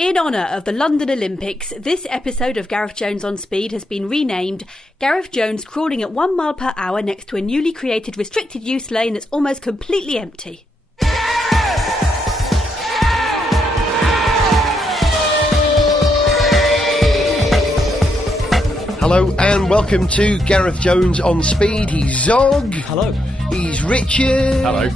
In honour of the London Olympics, this episode of Gareth Jones on Speed has been renamed Gareth Jones crawling at 1 mile per hour next to a newly created restricted use lane that's almost completely empty. Hello and welcome to Gareth Jones on Speed. He's Zog. Hello. He's Richard. Hello.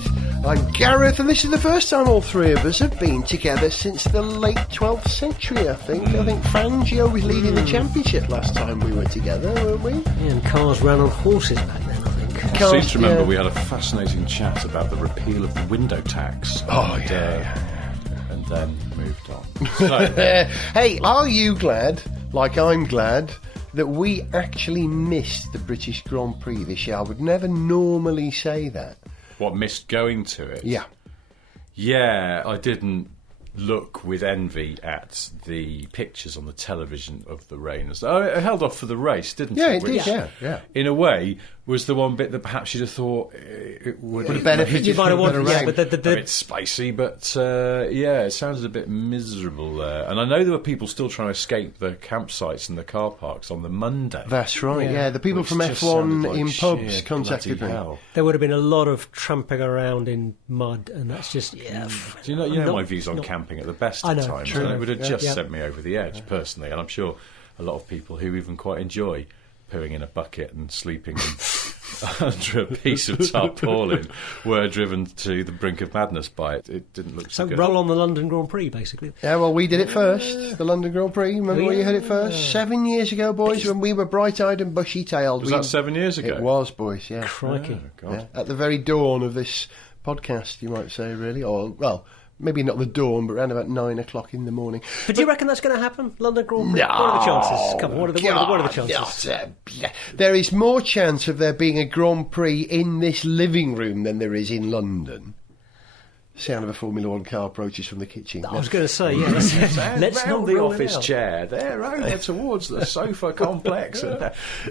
I'm Gareth, and this is the first time all three of us have been together since the late 12th century, I think. I think Fangio was leading the championship last time we were together, weren't we? Yeah, and cars ran on horses back then, I think. I seem to remember we had a fascinating chat about the repeal of the window tax. And then moved on. So, Hey, are you glad, like I'm glad, that we actually missed the British Grand Prix this year? I would never normally say that. what, missed going to it? Yeah. Yeah, I didn't look with envy at the pictures on the television of the rain. Oh, it held off for the race, didn't Yeah, it? it did, yeah. In a way, was the one bit that perhaps you'd have thought it would have benefited. You might have wanted, Yeah, but It's spicy, but it sounded a bit miserable there. And I know there were people still trying to escape the campsites and the car parks on the Monday. That's right, yeah. The people Which from just sounded F1 like in pubs sheer contacted bloody me. hell. there would have been a lot of tramping around in mud, and that's just, Do you know my views on camping at the best I of know, times? true. And it would have just Yeah. sent me over the edge, personally. And I'm sure a lot of people who even quite enjoy pooing in a bucket and sleeping under a piece of tarpaulin were driven to the brink of madness by it. It didn't look so So good. roll on the London Grand Prix, basically. Yeah, well, we did it first, the London Grand Prix. Remember where you heard it first? 7 years ago, boys, when we were bright-eyed and bushy-tailed. Was that 7 years ago? It was, boys, yeah. Crikey. Oh, God. Yeah. At the very dawn of this podcast, you might say, really. Or, well, maybe not the dawn, but around about 9 o'clock in the morning. But do you reckon that's going to happen? London Grand Prix? No, What are the chances? Come on, what are the chances? There is more chance of there being a Grand Prix in this living room than there is in London. Sound of a Formula One car approaches from the kitchen. I was going to say, yeah, let's not round the rule it office out. chair there over towards the sofa complex.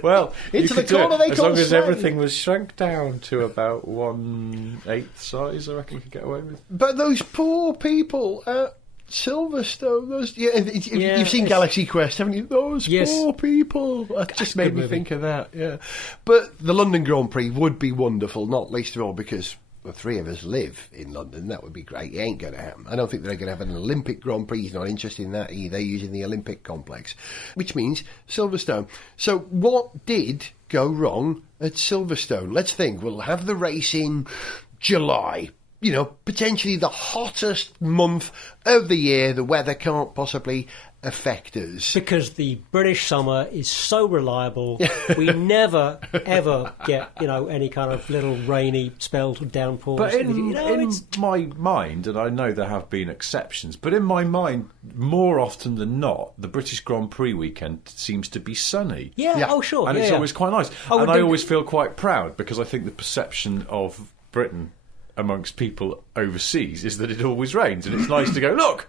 Well, Into you the could do corner it, they as call long as slide. everything was shrunk down to about 1/8 size, I reckon you could get away with. But those poor people at Silverstone, you've seen it's- Galaxy Quest, haven't you? Those Yes. poor people. That just made good me movie. think of that, yeah. But the London Grand Prix would be wonderful, not least of all because the three of us live in London. That would be great. It ain't going to happen. I don't think they're going to have an Olympic Grand Prix. He's not interested in that either, using the Olympic complex, which means Silverstone. So what did go wrong at Silverstone? Let's think. We'll have the race in July. You know, potentially the hottest month of the year. The weather can't possibly affect us. Because the British summer is so reliable, we never, ever get, any kind of little rainy spells or downpours. But in it's my mind, and I know there have been exceptions, but in my mind, more often than not, the British Grand Prix weekend seems to be sunny. Yeah, oh sure. And yeah, it's yeah. always quite nice. Oh, and we I do- always feel quite proud because I think the perception of Britain amongst people overseas is that it always rains, and it's nice to go, look,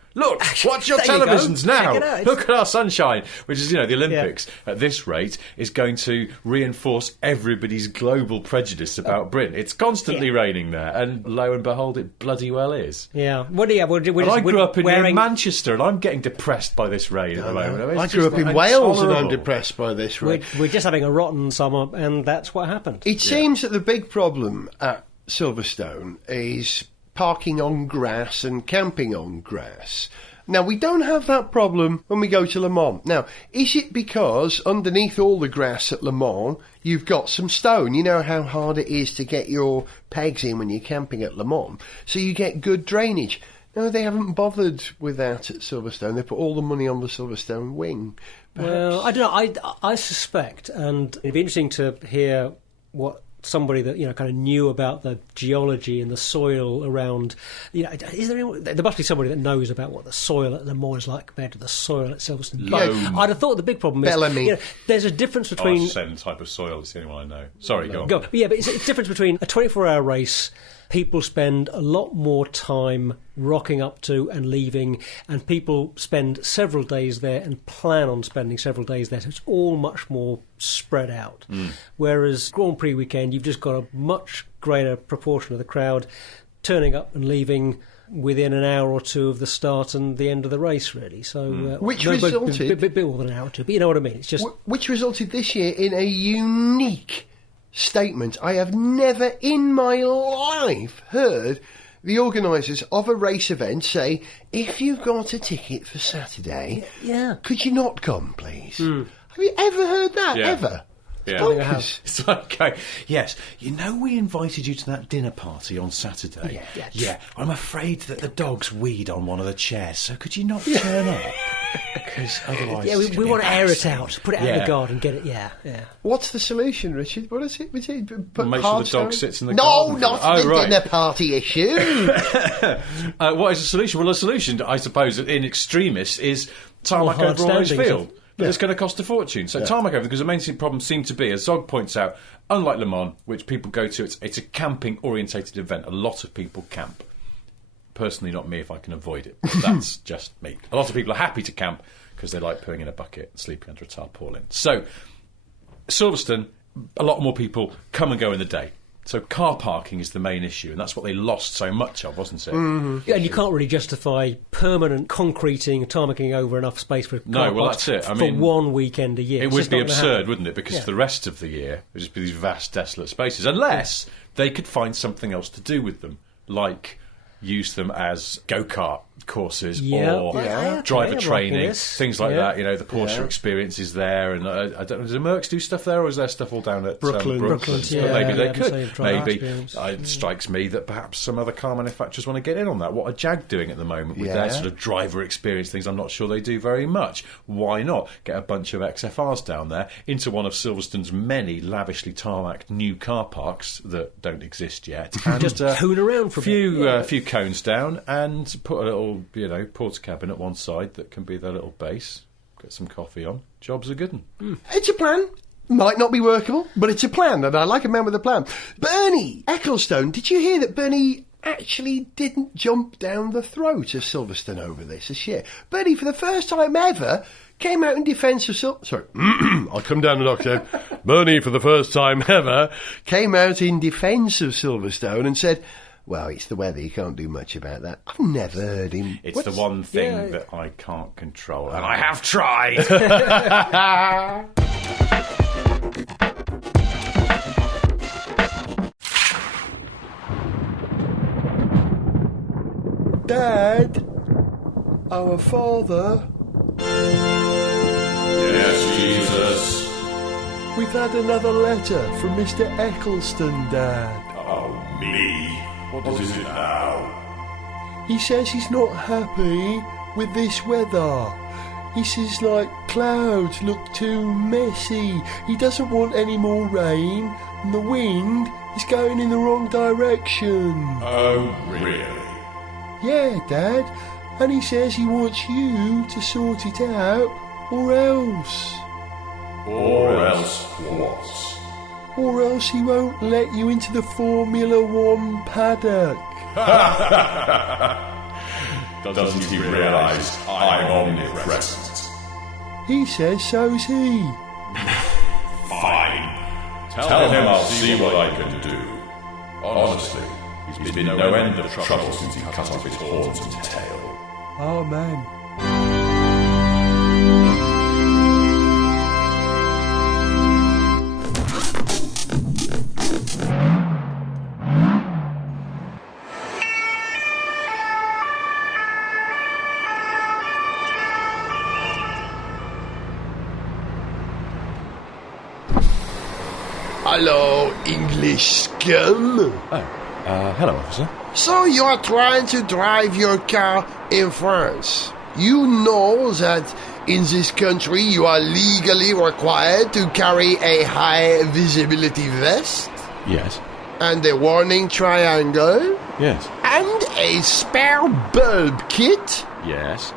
watch your There you go. televisions now. Check it out. Look at our sunshine, which is, the Olympics at this rate is going to reinforce everybody's global prejudice about Britain. It's constantly raining there, and lo and behold, it bloody well is. Yeah. What do you? And I grew up in near Manchester, and I'm getting depressed by this rain at the moment. I mean, I it's grew just up in like Wales and I'm intolerable. depressed by this rain. We're just having a rotten summer, and that's what happened. It seems that the big problem at Silverstone is parking on grass and camping on grass. Now, we don't have that problem when we go to Le Mans. Now, is it because underneath all the grass at Le Mans, you've got some stone? You know how hard it is to get your pegs in when you're camping at Le Mans, so you get good drainage. No, they haven't bothered with that at Silverstone. They put all the money on the Silverstone wing. Well, I don't know. I suspect, and it'd be interesting to hear what somebody that kind of knew about the geology and the soil around. Is there anyone, there must be somebody that knows about what the soil at Le Mans is like compared to the soil at Silverstone. Loam. I'd have thought the big problem is Bellamy. there's a difference between. Same type of soil. It's the only one I know. Sorry, go on. But it's a difference between a 24-hour race. People spend a lot more time rocking up to and leaving, and people spend several days there and plan on spending several days there. So it's all much more spread out. Whereas Grand Prix weekend, you've just got a much greater proportion of the crowd turning up and leaving within an hour or two of the start and the end of the race, really. So, Which but resulted... a bit more than an hour or two, but you know what I mean. It's just Which resulted this year in a unique statement. I have never in my life heard the organisers of a race event say, if you've got a ticket for Saturday, could you not come, please? Have you ever heard that, ever? Yeah. Bonkers. It's like, okay, yes, you know we invited you to that dinner party on Saturday. Yeah, I'm afraid that the dogs weed on one of the chairs, so could you not turn up? Because otherwise... Yeah, we want to air it out, put it out in the garden, get it, What's the solution, Richard? What is it? Make sure the dog sits in the garden. garden. No, not the dinner party issue. What is the solution? Well, the solution, I suppose, in extremis, is tarmac over all those field. But it's going to cost a fortune. So tarmac over, because the main problem seemed to be, as Zog points out, unlike Le Mans, which people go to, it's a camping-orientated event. A lot of people camp. Personally, not me if I can avoid it. But that's just me. A lot of people are happy to camp because they like pooing in a bucket and sleeping under a tarpaulin. So, Silverstone, a lot more people come and go in the day. So car parking is the main issue, and that's what they lost so much of, wasn't it? Mm-hmm. Yeah, and you can't really justify permanent concreting, tarmacking over enough space for car that's it. For 1 weekend a year. It would be absurd, wouldn't it? Because for the rest of the year, it would just be these vast, desolate spaces, unless they could find something else to do with them, like use them as go-kart courses or driver training, things like that. You know, the Porsche experience is there, and I don't know, does the Mercs do stuff there, or is there stuff all down at Brooklyn? Maybe they could. Maybe it strikes me that perhaps some other car manufacturers want to get in on that. What are Jag doing at the moment with their sort of driver experience things? I'm not sure they do very much. Why not get a bunch of XFRs down there into one of Silverstone's many lavishly tarmacked new car parks that don't exist yet, and just hoon around for a few cones down and put a little, porta cabin at one side that can be their little base. Get some coffee on. Job's a good one. It's a plan. Might not be workable, but it's a plan, and I like a man with a plan. Bernie Ecclestone, did you hear that Bernie actually didn't jump down the throat of Silverstone over this year? Bernie, for the first time ever, came out in defence of Sorry, I'll come down and knock down. Bernie, for the first time ever, came out in defence of Silverstone and said, well, it's the weather, you can't do much about that. I've never heard him. It's the one thing that I can't control, and I have tried. Dad, our Father. Yes, Jesus. We've had another letter from Mr. Ecclestone, Dad. Oh, me. What is it now? He says he's not happy with this weather. He says, clouds look too messy. He doesn't want any more rain, and the wind is going in the wrong direction. Oh, really? Yeah, Dad. And he says he wants you to sort it out, or else. Or else what? Or else he won't let you into the Formula One paddock. Doesn't he realise I'm omnipresent? He says so's he. Fine. Tell him I'll see what I can do. Honestly, he's been no end of trouble since he cut off his horns and tail. Amen. Hello, English scum. Hello, officer. So you're trying to drive your car in France. You know that in this country you are legally required to carry a high visibility vest? Yes. And a warning triangle? Yes. And a spare bulb kit? Yes.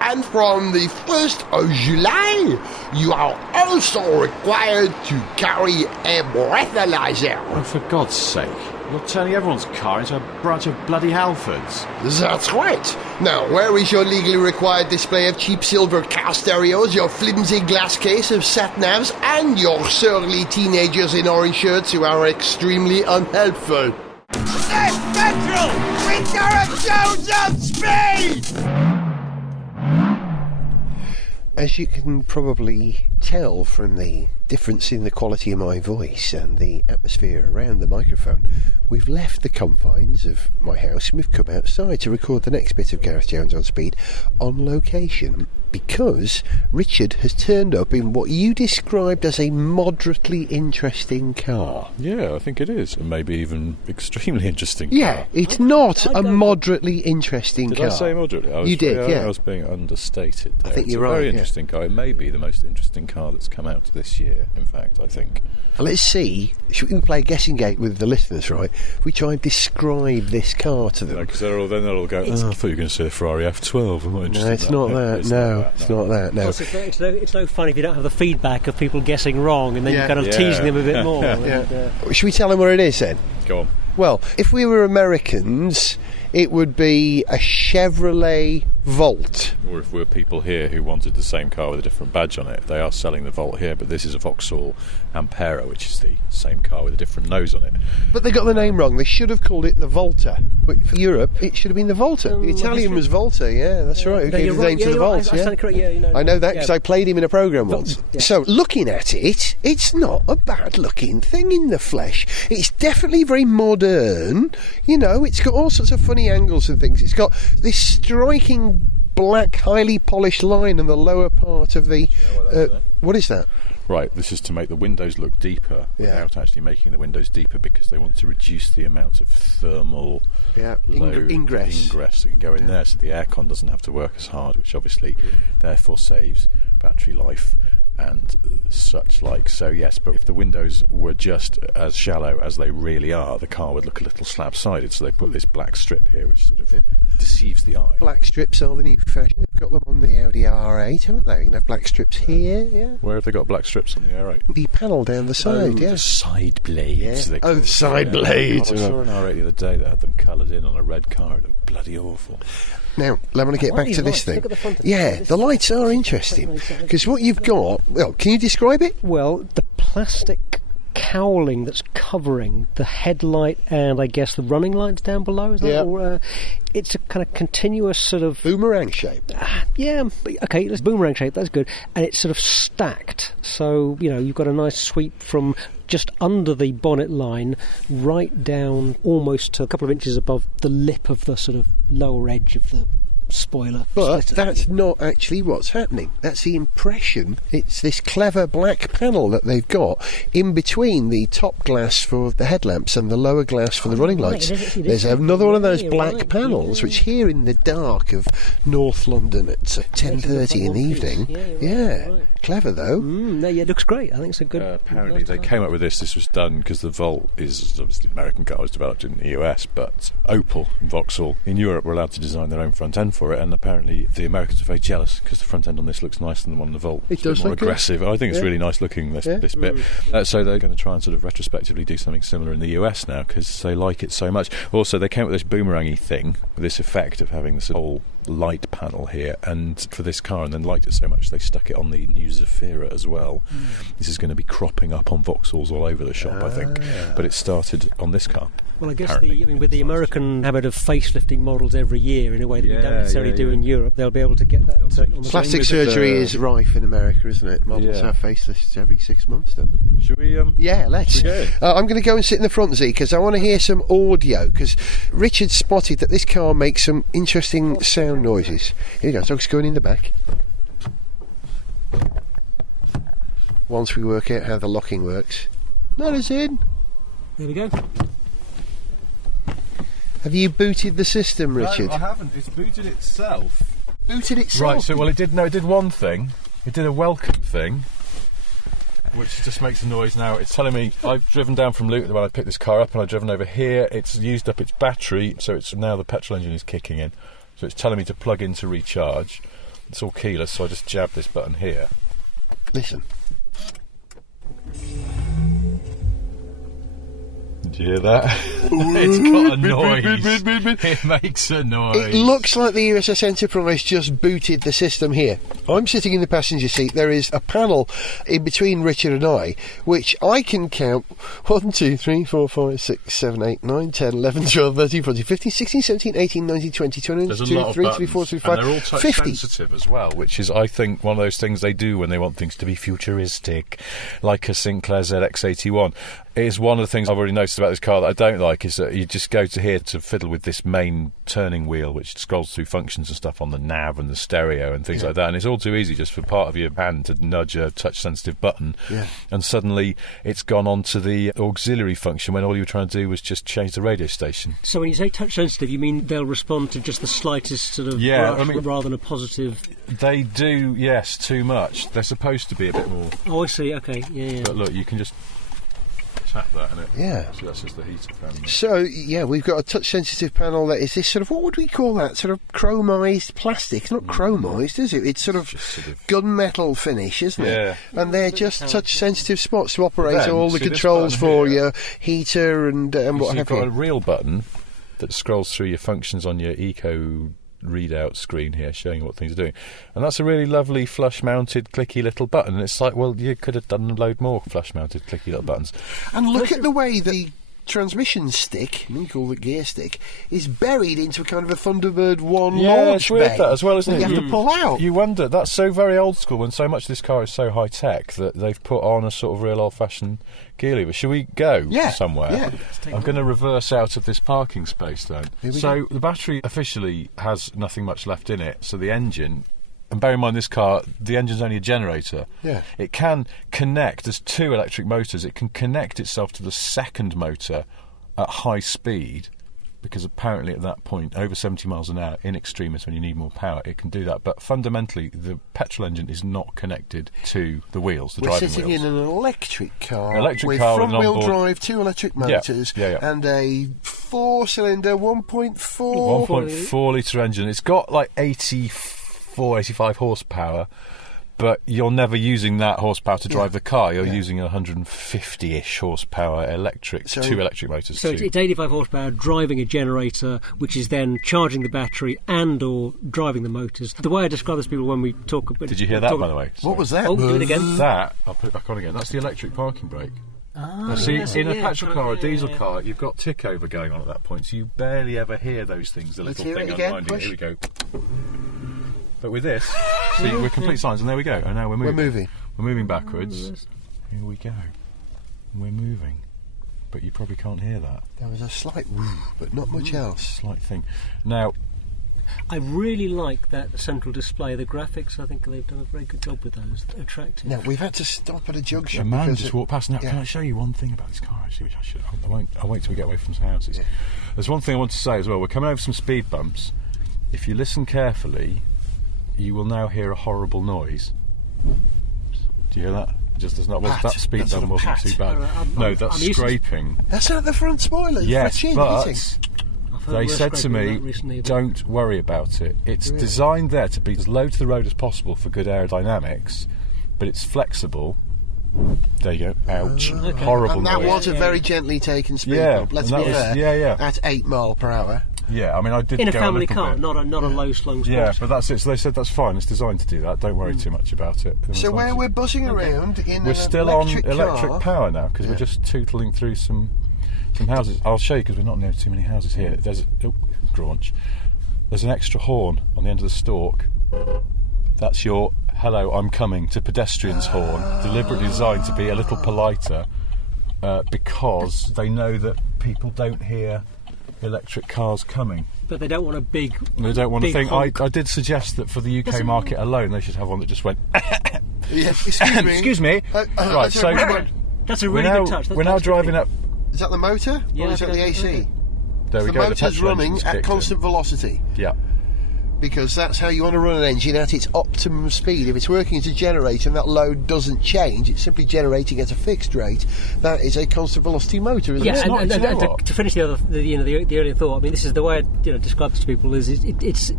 And from the 1st of July, you are also required to carry a breathalyzer. Oh, for God's sake. You're turning everyone's car into a bunch of bloody Halfords. That's right. Now, where is your legally required display of cheap silver car stereos, your flimsy glass case of sat-navs, and your surly teenagers in orange shirts who are extremely unhelpful? Sniff Petrol! Gareth Jones on Speed! As you can probably tell from the difference in the quality of my voice and the atmosphere around the microphone, we've left the confines of my house and we've come outside to record the next bit of Gareth Jones on Speed on location, because Richard has turned up in what you described as a moderately interesting car. Yeah, I think it is. And maybe even extremely interesting Yeah, car. it's not a moderately interesting Did car. I say moderately? You did, yeah. I was being understated there. I think It's you're a right, very yeah. interesting car. It may be the most interesting car that's come out this year, in fact, I think. Let's see. Should we play guessing game with the listeners, right? If we try and describe this car to them. Because they'll all go, I thought you were going to say the Ferrari F12. I'm not interested No, it's in not that. that. It's No, not that, it's not that. No. Plus, it's no fun if you don't have the feedback of people guessing wrong, and then Yeah. you're kind of teasing them a bit more. Should we tell them what it is then? Go on. Well, if we were Americans, it would be a Chevrolet Volt. Or if we're people here who wanted the same car with a different badge on it, they are selling the Volt here, but this is a Vauxhall Ampera, which is the same car with a different nose on it. But they got the name wrong. They should have called it the Volta. But for Europe, it should have been the Volta. The Italian was Volta, yeah, that's right. Who gave the name to the Volt, I stand correct, yeah, you know. I know that because I played him in a programme Vol- once. yeah. So, looking at it, it's not a bad-looking thing in the flesh. It's definitely very modern. You know, it's got all sorts of funny angles and things. It's got this striking black, highly polished line on the lower part of the... what is that? Right, this is to make the windows look deeper without actually making the windows deeper, because they want to reduce the amount of thermal load, ingress that can go in there, so the aircon doesn't have to work as hard, which obviously therefore saves battery life and such like. So yes, but if the windows were just as shallow as they really are, the car would look a little slab-sided, so they put this black strip here which sort of deceives the eye. Black strips are the new fashion. They've got them on the Audi R8, haven't they? You can have black strips here, yeah. Where have they got black strips on the R8? The panel down the side, The side blades. Yeah. they call The it. side blades. I saw an R8 the other day that had them coloured in on a red car. It looked bloody awful. Now, I want to get back to this lights. thing. Look at the front of it. Yeah, This the is- lights are interesting, because what you've got... Well, can you describe it? Well, the plastic cowling that's covering the headlight and I guess the running lights down below, is that? Yeah. Or, it's a kind of continuous sort of... Boomerang shape. Yeah, okay, it's boomerang shape, that's good. And it's sort of stacked. So, you know, you've got a nice sweep from just under the bonnet line right down almost to a couple of inches above the lip of the sort of lower edge of the spoiler. But splitter. that's not actually what's happening. That's the impression. It's this clever black panel that they've got in between the top glass for the headlamps and the lower glass for the running lights. it is. There's another one of those Yeah, black right. panels, Yeah. which here in the dark of North London at 10:30 in the evening. Yeah, right. Clever though. No, yeah, it looks great. I think it's a good... Apparently they came up with this was done because the Volt is obviously an American car, was developed in the US, but Opel and Vauxhall in Europe were allowed to design their own front end for it, and apparently the Americans are very jealous because the front end on this looks nicer than the one on the Volt. It It's a bit does more look good. aggressive. I think it's Yeah. really nice looking, this bit. So they're going to try and sort of retrospectively do something similar in the US now because they like it so much. Also, they came up with this boomerangy thing, with this effect of having this whole light panel here, and for this car, and then liked it so much they stuck it on the new Zafira as well. This is going to be cropping up on Vauxhalls all over the shop, I think, but it started on this car. Well, I guess apparently. with the American habit of facelifting models every year in a way that we don't necessarily do in Europe, they'll be able to get that. On the Plastic same with surgery the- is rife in America, isn't it? Models Yeah. have facelifts every 6 months, don't they? Should we? Yeah, let's. Okay. I'm going to go and sit in the front, Z, because I want to hear some audio, because Richard spotted that this car makes some interesting sound noises. Here you go, dog's going in the back. Once we work out how the locking works. Let us in. There we go. Have you booted the system, Richard? No, I haven't. It's booted itself. Booted itself? Right. So, well, it did one thing. It did a welcome thing, which just makes a noise now. It's telling me I've driven down from Luton when I picked this car up, and I've driven over here. It's used up its battery, so it's now the petrol engine is kicking in. So it's telling me to plug in to recharge. It's all keyless, so I just jab this button here. Listen. It Do you hear that? It's got a noise. It makes a noise. It looks like the USS Enterprise just booted the system here. I'm sitting in the passenger seat. There is a panel in between Richard and I, which I can count 1, 2, 3, 4, 5, 6, 7, 8, 9, 10, 11, 12, 13, 14, 15, 16, 17, 18, 19, 20, 21, 22, 23, 24, 25, and they're all touch 50. sensitive as well, which is, I think, one of those things they do when they want things to be futuristic, like a Sinclair ZX81. It's one of the things I've already noticed about this car that I don't like is that you just go to here to fiddle with this main turning wheel, which scrolls through functions and stuff on the nav and the stereo and things like that. And it's all too easy just for part of your hand to nudge a touch-sensitive button, and suddenly it's gone on to the auxiliary function when all you were trying to do was just change the radio station. So when you say touch-sensitive, you mean they'll respond to just the slightest sort of rush, rather than a positive... They do, yes, too much. They're supposed to be a bit more... Oh, I see, okay, yeah. But look, you can just... tap that and it. Yeah. So that's just the heater fan. So, yeah, we've got a touch-sensitive panel that is this sort of, what would we call that? Sort of chromised plastic. Not chromised, is it? It's sort of gunmetal finish, isn't it? Yeah. And they're just touch-sensitive spots to operate Then, all the see this controls button for here? your heater and what have You've got a you. real button that scrolls through your functions on your eco readout screen here, showing you what things are doing. And that's a really lovely flush-mounted, clicky little button. And it's like, well, you could have done a load more flush-mounted, clicky little buttons. And look at the way the transmission stick, we call it gear stick, is buried into a kind of a Thunderbird 1 launch it's weird bay that as well, isn't it? you have to pull out. You wonder, that's so very old school when so much of this car is so high-tech that they've put on a sort of real old-fashioned gear lever. Should we go somewhere? Yeah. I'm going to reverse out of this parking space then. So the battery officially has nothing much left in it, so the engine... And bear in mind, this car, the engine's only a generator. Yeah. It can connect, there's 2 electric motors, it can connect itself to the second motor at high speed, because apparently at that point, over 70 miles an hour, in extremis, when you need more power, it can do that. But fundamentally, the petrol engine is not connected to the wheels, the driving sitting wheels. in an electric car with front-wheel onboard... drive, 2 electric motors, and a 4-cylinder 1.4 litre engine. It's got like 85 horsepower, but you're never using that horsepower to drive the car. You're using 150-ish horsepower electric, 2 electric motors. So it's 85 horsepower driving a generator, which is then charging the battery and or driving the motors. The way I describe this to people when we talk about... Did you hear that, by the way? What was that? Oh, do it again. That, I'll put it back on again, that's the electric parking brake. See, in a petrol car, a diesel car, you've got tick over going on at that point, so you barely ever hear those things, the little thing unwinding. Here we go. But with this, see, we're complete silence, and there we go. And now we're moving. We're moving backwards. Here we go. We're moving. But you probably can't hear that. There was a slight woo, but not much else. Slight thing. Now, I really like that central display. The graphics, I think they've done a very good job with those. Attractive. Now, we've had to stop at a junction. a man just walked past. Now, can I show you one thing about this car, actually, which I should... I'll wait till we get away from some houses. Yeah. There's one thing I want to say as well. We're coming over some speed bumps. If you listen carefully... you will now hear a horrible noise. Do you hear that? Just as not. Well, that speed bump wasn't too bad. No, that's scraping. That's not the front spoiler. Yes, but they said to me, "Don't worry about it. It's designed there to be as low to the road as possible for good aerodynamics, but it's flexible." There you go. Ouch! Horrible and that noise. was a very gently taken speed bump. Let's be fair. At 8 mile per hour. Yeah, I mean, I did in a go family a car, bit. not a low slung sport. Yeah, but that's it. So they said that's fine. It's designed to do that. Don't worry too much about it. So where we're buzzing around in we're an still on electric power now because we're just tootling through some houses. I'll show you because we're not near too many houses here. There's Graunch. There's an extra horn on the end of the stalk. That's your "Hello, I'm coming" to pedestrians horn, deliberately designed to be a little politer because they know that people don't hear electric cars coming. But they don't want a big... They don't want to think... I did suggest that for the UK market alone, they should have one that just went... Excuse me. Right, so... That's a really good touch. We're now driving up... Is that the motor? Or is that the AC? There we go. The motor's running at constant velocity. Yeah. Because that's how you want to run an engine at its optimum speed. If it's working as a generator and that load doesn't change, it's simply generating at a fixed rate. That is a constant velocity motor, isn't it? And to finish the earlier thought, I mean, this is the way I describe this to people. Is it's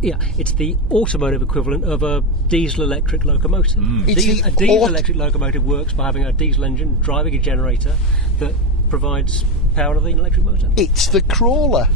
the automotive equivalent of a diesel electric locomotive. A diesel electric locomotive works by having a diesel engine driving a generator that provides power of the electric motor? It's the crawler.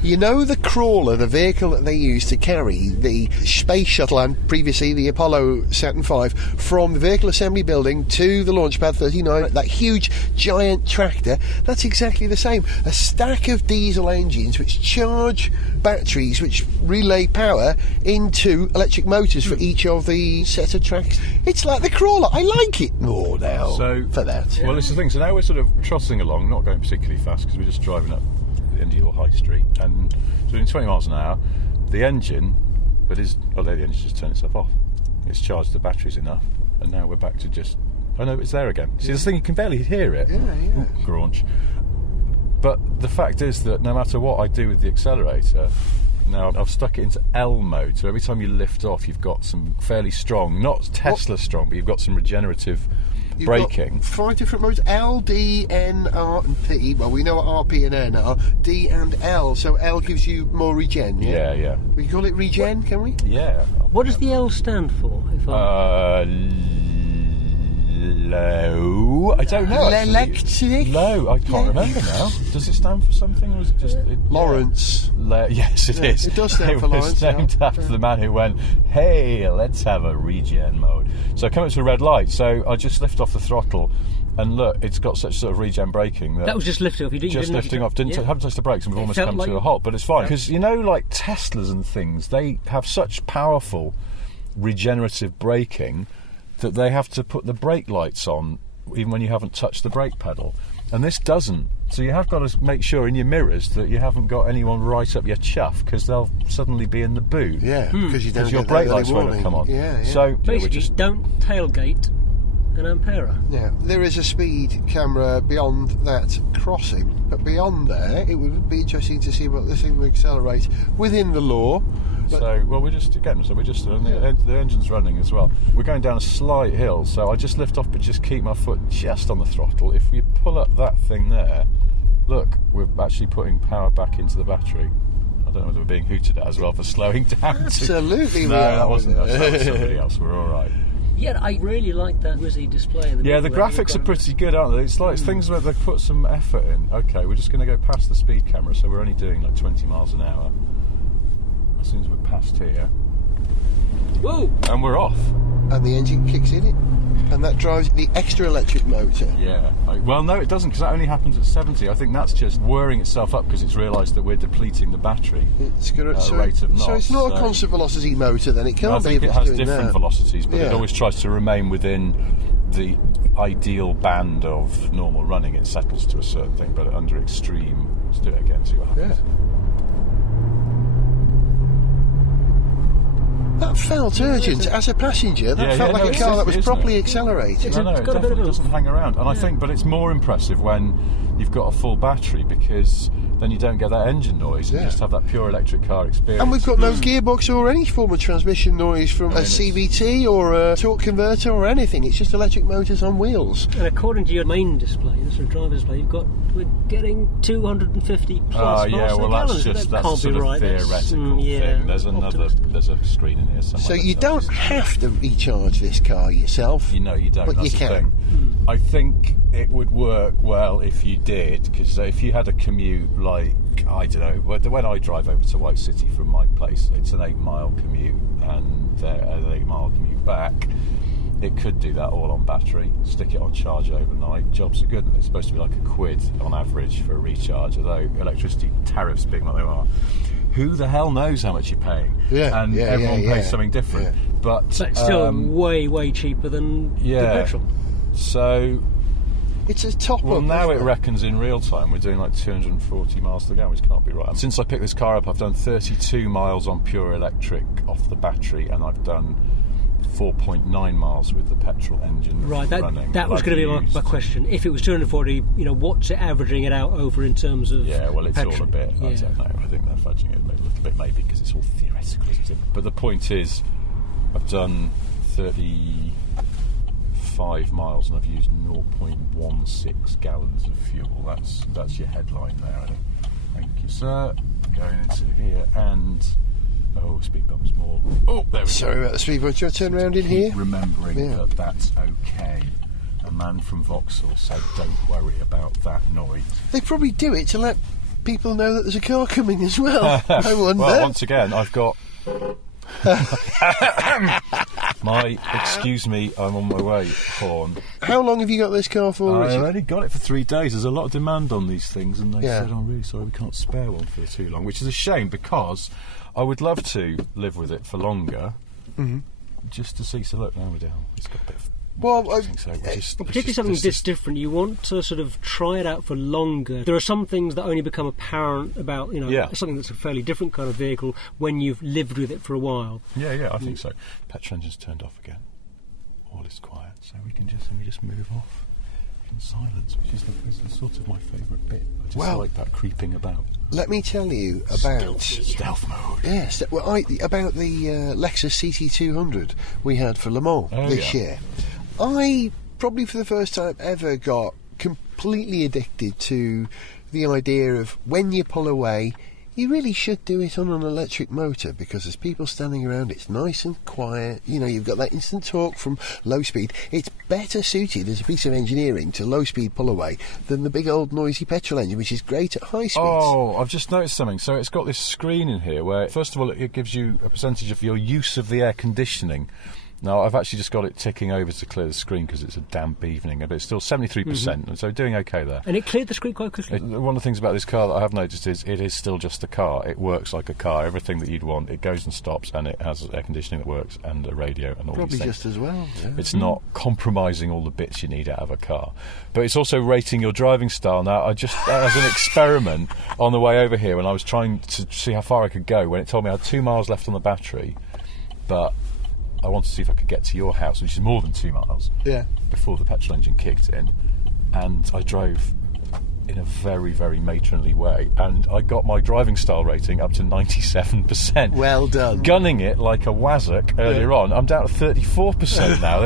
You know the crawler, the vehicle that they use to carry the space shuttle and previously the Apollo Saturn V from the vehicle assembly building to the launch pad 39, that huge giant tractor, that's exactly the same. A stack of diesel engines which charge batteries which relay power into electric motors for each of the set of tracks. It's like the crawler. I like it more now for that. Well, it's the thing. So now we're sort of trotting along, not going particularly fast because we're just driving up the end of your high street, and so doing 20 miles an hour. The engine, the engine just turned itself off. It's charged the batteries enough, and now we're back to just. Oh no, it's there again. See, this thing, you can barely hear it. Yeah. Ooh, graunch. But the fact is that no matter what I do with the accelerator, now I've stuck it into L mode, so every time you lift off, you've got some fairly strong, not Tesla strong, but you've got some regenerative braking. Got 5 different modes: L, D, N, R, and P. Well, we know what R, P, and N are. D and L. So L gives you more regen. Yeah. We can call it regen, can we? Yeah. What does the L stand for? Low. I don't know. Electric. Low. I can't remember now. Does it stand for something, or is it just Lawrence? Yes, it is. It does stand for Lawrence. It's named after the man who went, "Hey, let's have a regen mode." So I come up to a red light, so I just lift off the throttle, and look, it's got such sort of regen braking that was just lifting off. You just lifting off. Haven't touched the brakes, and we've almost come to a halt. But it's fine because like Teslas and things, they have such powerful regenerative braking that they have to put the brake lights on even when you haven't touched the brake pedal, and this doesn't. So you have got to make sure in your mirrors that you haven't got anyone right up your chuff, because they'll suddenly be in the boot. Yeah, because your brake lights won't come on. Yeah. So basically, don't tailgate an Ampera. Yeah, there is a speed camera beyond that crossing, but beyond there, it would be interesting to see what this thing will accelerate within the law. So, we're just the engine's running as well. We're going down a slight hill, so I just lift off, but just keep my foot just on the throttle. If we pull up that thing there, look, we're actually putting power back into the battery. I don't know whether we're being hooted at as well for slowing down. Absolutely, no, that wasn't us. That was somebody else. We're all right. Yeah, I really like that Wizzy display. In the the graphics are pretty good, aren't they? It's like things where they've put some effort in. Okay, we're just going to go past the speed camera, so we're only doing like 20 miles an hour. As soon as we're past here, whoa, and we're off. And the engine kicks in it, and that drives the extra electric motor. Yeah. Well, no, it doesn't, because that only happens at 70. I think that's just whirring itself up because it's realised that we're depleting the battery at a rate of knots. So it's not a constant velocity motor, then? It can't I think be. it has different velocities, but it always tries to remain within the ideal band of normal running. It settles to a certain thing, but under extreme. Let's do it again, see what happens. Yeah. That felt urgent. As a passenger, that felt like a car that was properly accelerated. No, it definitely doesn't hang around. And I think, but it's more impressive when you've got a full battery, because then you don't get that engine noise and just have that pure electric car experience. And we've got no gearbox or any form of transmission noise from a CVT or a torque converter or anything. It's just electric motors on wheels. And according to your main display, the sort of driver's display, we're getting 250 plus miles per gallon. That's that a sort of theoretical thing. There's a screen in here somewhere. So you don't have to recharge this car yourself. You don't. But that's you the can. thing. I think it would work well if you did, because if you had a commute like, I don't know, when I drive over to White City from my place, it's an 8-mile commute, and an 8-mile commute back. It could do that all on battery, stick it on charge overnight, jobs are good, and it's supposed to be like £1 on average for a recharge, although electricity tariffs being what they are, who the hell knows how much you're paying? Everyone pays something different. But it's still way cheaper than the petrol. So it's a top-up. Well, now it reckons in real time we're doing like 240 miles to the gallon, which can't be right. Since I picked this car up, I've done 32 miles on pure electric off the battery, and I've done 4.9 miles with the petrol engine running. That was going to be my question. If it was 240, what's it averaging it out over in terms of it's petrol? all a bit. I don't know. I think they're fudging it a little bit, maybe, because it's all theoretical, isn't it? But the point is, I've done 35 miles and I've used 0.16 gallons of fuel. That's your headline there, I think. Thank you, sir. Going into here, and speed bumps more. Oh, there we go. Sorry about the speed bumps. Do you want to turn around in here? Remembering that that's okay. A man from Vauxhall said, "Don't worry about that noise." They probably do it to let people know that there's a car coming as well. I wonder. Well, once again, I've got my "excuse me, I'm on my way" horn. How long have you got this car for, I Richard? only got it for 3 days. There's a lot of demand on these things, and they Yeah. said, "I'm really sorry, we can't spare one for too long," which is a shame because I would love to live with it for longer, just to see. So look, now we're down. It's got a bit of Particularly something this different, you want to sort of try it out for longer. There are some things that only become apparent about, something that's a fairly different kind of vehicle when you've lived with it for a while. Yeah, I think so. Petrol engine's turned off again. All is quiet, so we just move off in silence, which is the sort of my favourite bit. I just like that creeping about. Let me tell you about stealth mode. Yes, about the Lexus CT200 we had for Le Mans this year. I probably for the first time ever got completely addicted to the idea of when you pull away, you really should do it on an electric motor because there's people standing around, it's nice and quiet, you've got that instant torque from low speed. It's better suited as a piece of engineering to low speed pull away than the big old noisy petrol engine, which is great at high speeds. Oh, I've just noticed something. So it's got this screen in here where, first of all, it gives you a percentage of your use of the air conditioning. Now, I've actually just got it ticking over to clear the screen because it's a damp evening, but it's still 73%, so doing okay there. And it cleared the screen quite quickly. One of the things about this car that I have noticed is it is still just a car. It works like a car, everything that you'd want. It goes and stops, and it has air conditioning that works, and a radio, and all Probably these things. just as well. Yeah. It's not compromising all the bits you need out of a car. But it's also rating your driving style. Now, I just, as an experiment on the way over here, when I was trying to see how far I could go, when it told me I had 2 miles left on the battery, but I wanted to see if I could get to your house, which is more than 2 miles, before the petrol engine kicked in. And I drove in a very, very matronly way, and I got my driving style rating up to 97%. Well done. Gunning it like a wazzock earlier on. I'm down to 34% now.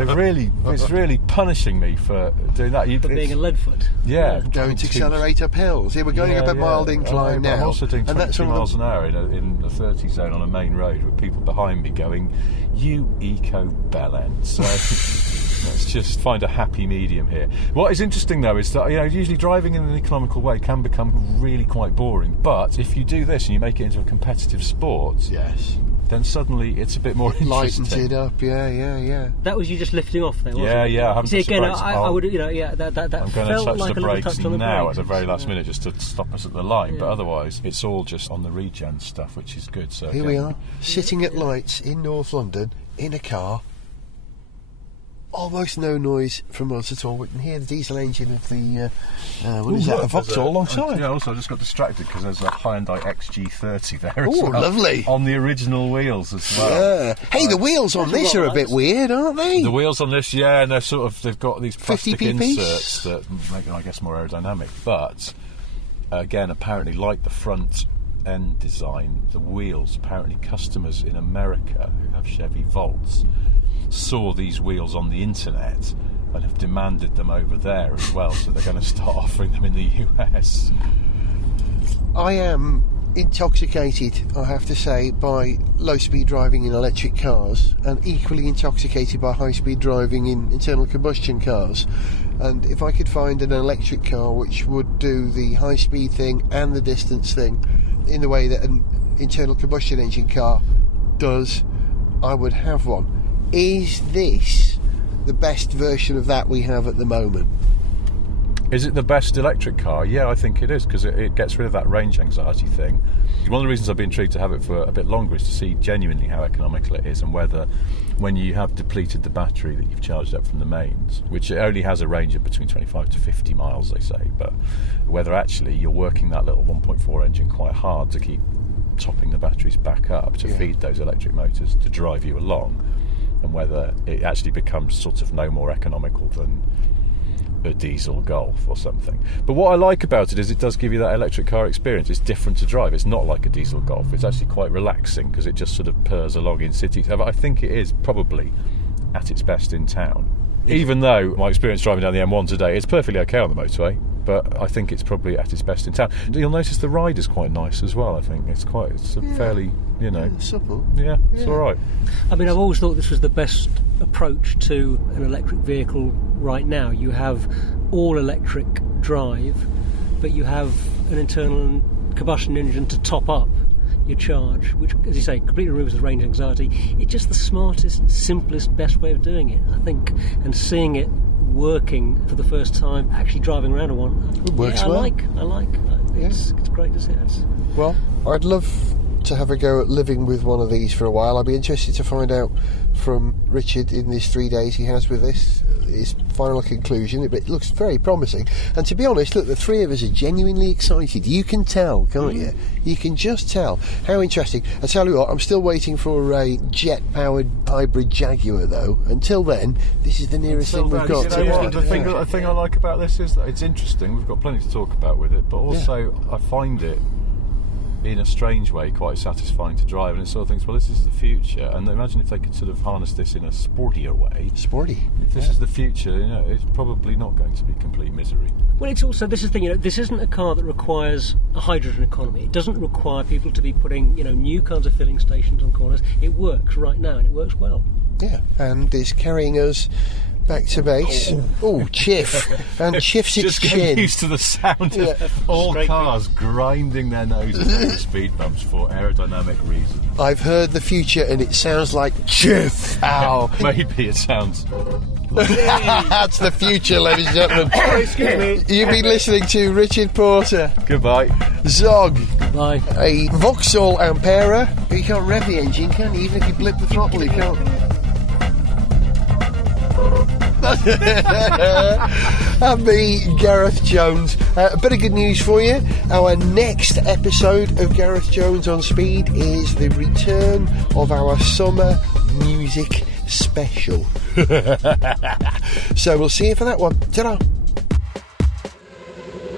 It's really punishing me for doing that. For being a leadfoot. Yeah. Going to accelerate up hills. Here we're going up a mild incline now. I'm also doing and 22 miles an hour in a 30 zone on a main road with people behind me going, "You eco bellend." So let's just find a happy medium here. What is interesting though is that usually driving in an economical way can become really quite boring, but if you do this and you make it into a competitive sport, then suddenly it's a bit more interesting. Lightens it up, yeah. That was you just lifting off there, wasn't it? Yeah, I haven't See, touched the again, brakes. I would, that I'm going to felt touch like the a little brakes touch on the now brakes. at the very last minute just to stop us at the line, but otherwise it's all just on the regen stuff, which is good. So here we are, sitting at lights in North London, in a car. Almost no noise from us at all. We can hear the diesel engine of the a Vauxhall alongside. Yeah, also I just got distracted because there's a Hyundai XG30 there as Oh, well, lovely. on the original wheels as well. Yeah. Hey, the wheels on this are a bit weird, aren't they? The wheels on this, and they're they've got these plastic 50p piece? inserts that make them, I guess, more aerodynamic. But again, apparently, like the front end design, the wheels, apparently customers in America who have Chevy Volts saw these wheels on the internet and have demanded them over there as well, so they're going to start offering them in the US. I am intoxicated, I have to say, by low-speed driving in electric cars, and equally intoxicated by high-speed driving in internal combustion cars. And if I could find an electric car which would do the high-speed thing and the distance thing in the way that an internal combustion engine car does, I would have one. Is this the best version of that we have at the moment? Is it the best electric car? Yeah, I think it is, because it gets rid of that range anxiety thing. One of the reasons I've been intrigued to have it for a bit longer is to see genuinely how economical it is, and whether, when you have depleted the battery that you've charged up from the mains, which it only has a range of between 25 to 50 miles, they say, but whether actually you're working that little 1.4 engine quite hard to keep topping the batteries back up to feed those electric motors to drive you along, and whether it actually becomes sort of no more economical than a diesel Golf or something. But what I like about it is it does give you that electric car experience. It's different to drive. It's not like a diesel Golf. It's actually quite relaxing because it just sort of purrs along in cities. I think it is probably at its best in town. Even though my experience driving down the M1 today, it's perfectly okay on the motorway. but I think it's probably at its best in town. You'll notice the ride is quite nice as well. I think it's a fairly, supple. Yeah, it's all right. I mean, I've always thought this was the best approach to an electric vehicle right now. You have all electric drive, but you have an internal combustion engine to top up your charge, which, as you say, completely removes the range anxiety. It's just the smartest, simplest, best way of doing it, I think. And seeing it working for the first time, actually driving around on one, it works well. I like. It's great to see it. Well, I'd love to have a go at living with one of these for a while. I'd be interested to find out from Richard in these 3 days he has with this, his final conclusion. It looks very promising, and to be honest, look, the three of us are genuinely excited. You can tell, can't you? You can just tell. How interesting. I tell you what, I'm still waiting for a jet-powered hybrid Jaguar though. Until then, this is the nearest thing we've got to what? The thing I like about this is that it's interesting. We've got plenty to talk about with it, but also I find it, in a strange way, quite satisfying to drive, and it sort of thinks, well, this is the future, and imagine if they could sort of harness this in a sportier way. Sporty. If this is the future, it's probably not going to be complete misery. Well, it's also, this is the thing, this isn't a car that requires a hydrogen economy. It doesn't require people to be putting, new kinds of filling stations on corners. It works right now, and it works well. Yeah, and is carrying us back to base. Oh, Chiff. And Chiff's its Just chin. get used to the sound of all cars grinding their noses over speed bumps for aerodynamic reasons. I've heard the future and it sounds like Chiff. Ow. Maybe it sounds... That's the future, ladies and gentlemen. Excuse me. You've been listening to Richard Porter, Goodbye. Zog, Bye. a Vauxhall Ampera. You can't rev the engine, can you? Even if you blip the throttle, you can't. And me, Gareth Jones. A bit of good news for you. Our next episode of Gareth Jones on Speed is the return of our summer music special. So we'll see you for that one. Ta-da!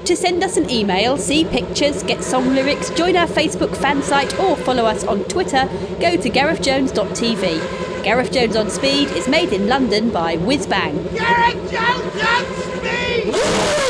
To send us an email, see pictures, get song lyrics, join our Facebook fan site or follow us on Twitter, go to garethjones.tv. Gareth Jones on Speed is made in London by Whiz Bang. Gareth Jones on Speed!